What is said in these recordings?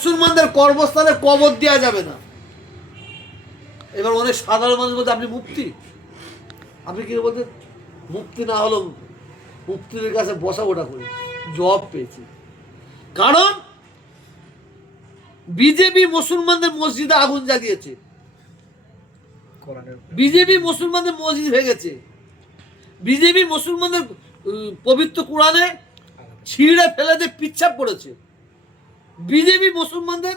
মুসলমানদের কর্মস্থানে কবর দেওয়া যাবে না। এবার অনেক সাধারণ মানুষ বলতে আপনি মুফতি, আপনি কি বলতে মুফতি না হলেও মুফতিদের কাছে বসা ওঠা করি, জব পেয়েছি। কারণ বিজেপি মুসলমানদের মসজিদে আগুন জ্বালিয়েছে, বিজেপি মুসলমানদের মসজিদ ভেঙেছে, বিজেপি মুসলমানদের পবিত্র কোরআনে ছিঁড়ে ফেলে দিয়ে পিচ্ছাপ করেছে, বিজেপি মুসলমানদের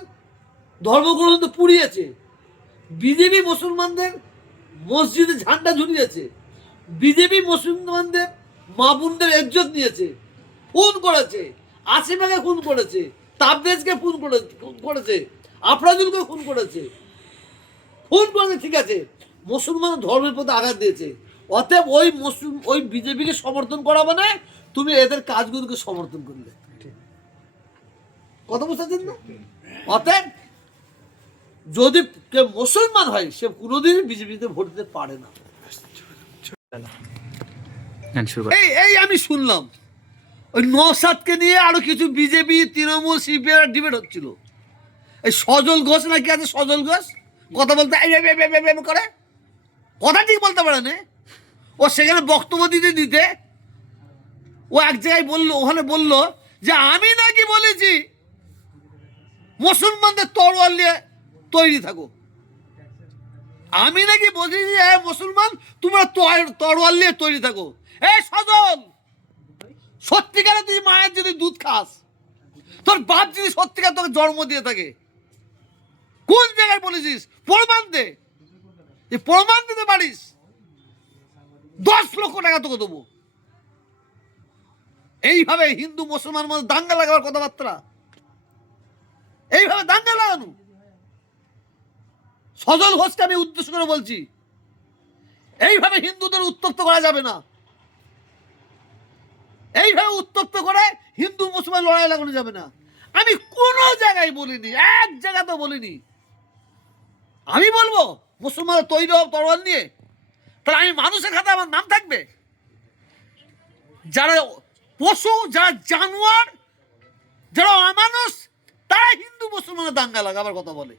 ধর্মগ্রন্থ পুড়িয়েছে, বিজেপি মুসলমানদের মসজিদে ঝান্ডা ঝুলিয়েছে, বিজেপি মুসলমানদের মা বোনদের ইজ্জত নিয়েছে, খুন করেছে, আসিমাকে খুন করেছে, তাবরেজকে খুন করেছে, আফরাজুলকে খুন করেছে, ঠিক আছে, মুসলমান ধর্মের প্রতি আঘাত দিয়েছে। অতএব ওই বিজেপিকে সমর্থন করা মানে তুমি এদের কাজগুলোকে সমর্থন করলে, কথা বুঝতে পারছেন না? অতএব যদি কেউ মুসলমান হয় সে কোনোদিনই বিজেপিতে ভোট দিতে পারে না। এই আমি শুনলাম ওই নওশাদকে নিয়ে আরো কিছু বিজেপি তৃণমূল সিপিআই ডিবেট হচ্ছিল। এই সজল ঘোষ নাকি আছে, সজল ঘোষ কথা বলতে করে, কথা ঠিক বলতে পারে না। ও সেখানে বক্তব্য দিতে ও এক জায়গায় বললো, ওখানে বললো যে আমি নাকি বলেছি মুসলমানদের তরোয়াল নিয়ে তৈরি থাকো, আমি নাকি বলছি যে মুসলমান তোমরা তরোয়াল নিয়ে তৈরি থাকো। এই সজল, সত্যিকারে তুই মায়ের যদি দুধ খাস, তোর বাপ যদি সত্যিকার তোকে জন্ম দিয়ে থাকে, কোন জায়গায় বলেছিস? প্রমাণ দে, প্রমাণ দিতে পারিস 10 লক্ষ টাকা তোকে দেবো। এইভাবে হিন্দু মুসলমান মধ্যে দাঙ্গা লাগাবার কথাবার্তা, এইভাবে দাঙ্গা লাগানো। সজল ঘোষকে আমি উদ্দেশ্য করে বলছি, এইভাবে হিন্দুদের উত্তপ্ত করা যাবে না, এইভাবে উত্তপ্ত করে হিন্দু মুসলমান লড়াই লাগানো যাবে না। আমি কোনো জায়গায় বলিনি, এক জায়গাতে বলিনি। আমি বলবো মুসলমান তৈরি হোক তরোয়াল নিয়ে, তাহলে আমি মানুষের খাতে আমার নাম থাকবে? যারা পশু, যারা জানোয়ার, যারা অমানুষ, তারা হিন্দু মুসলমানের দাঙ্গা লাগাবার কথা বলে।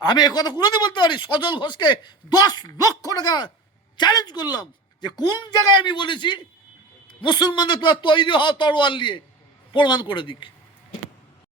আমি এ কথা কোনোদিন বলতে পারি? সজল ঘোষকে 10 লক্ষ টাকা চ্যালেঞ্জ করলাম যে কোন জায়গায় আমি বলেছি মুসলমানদের তোরা তৈরি হওয়া তরোয়াল নিয়ে, প্রমাণ করে দিক।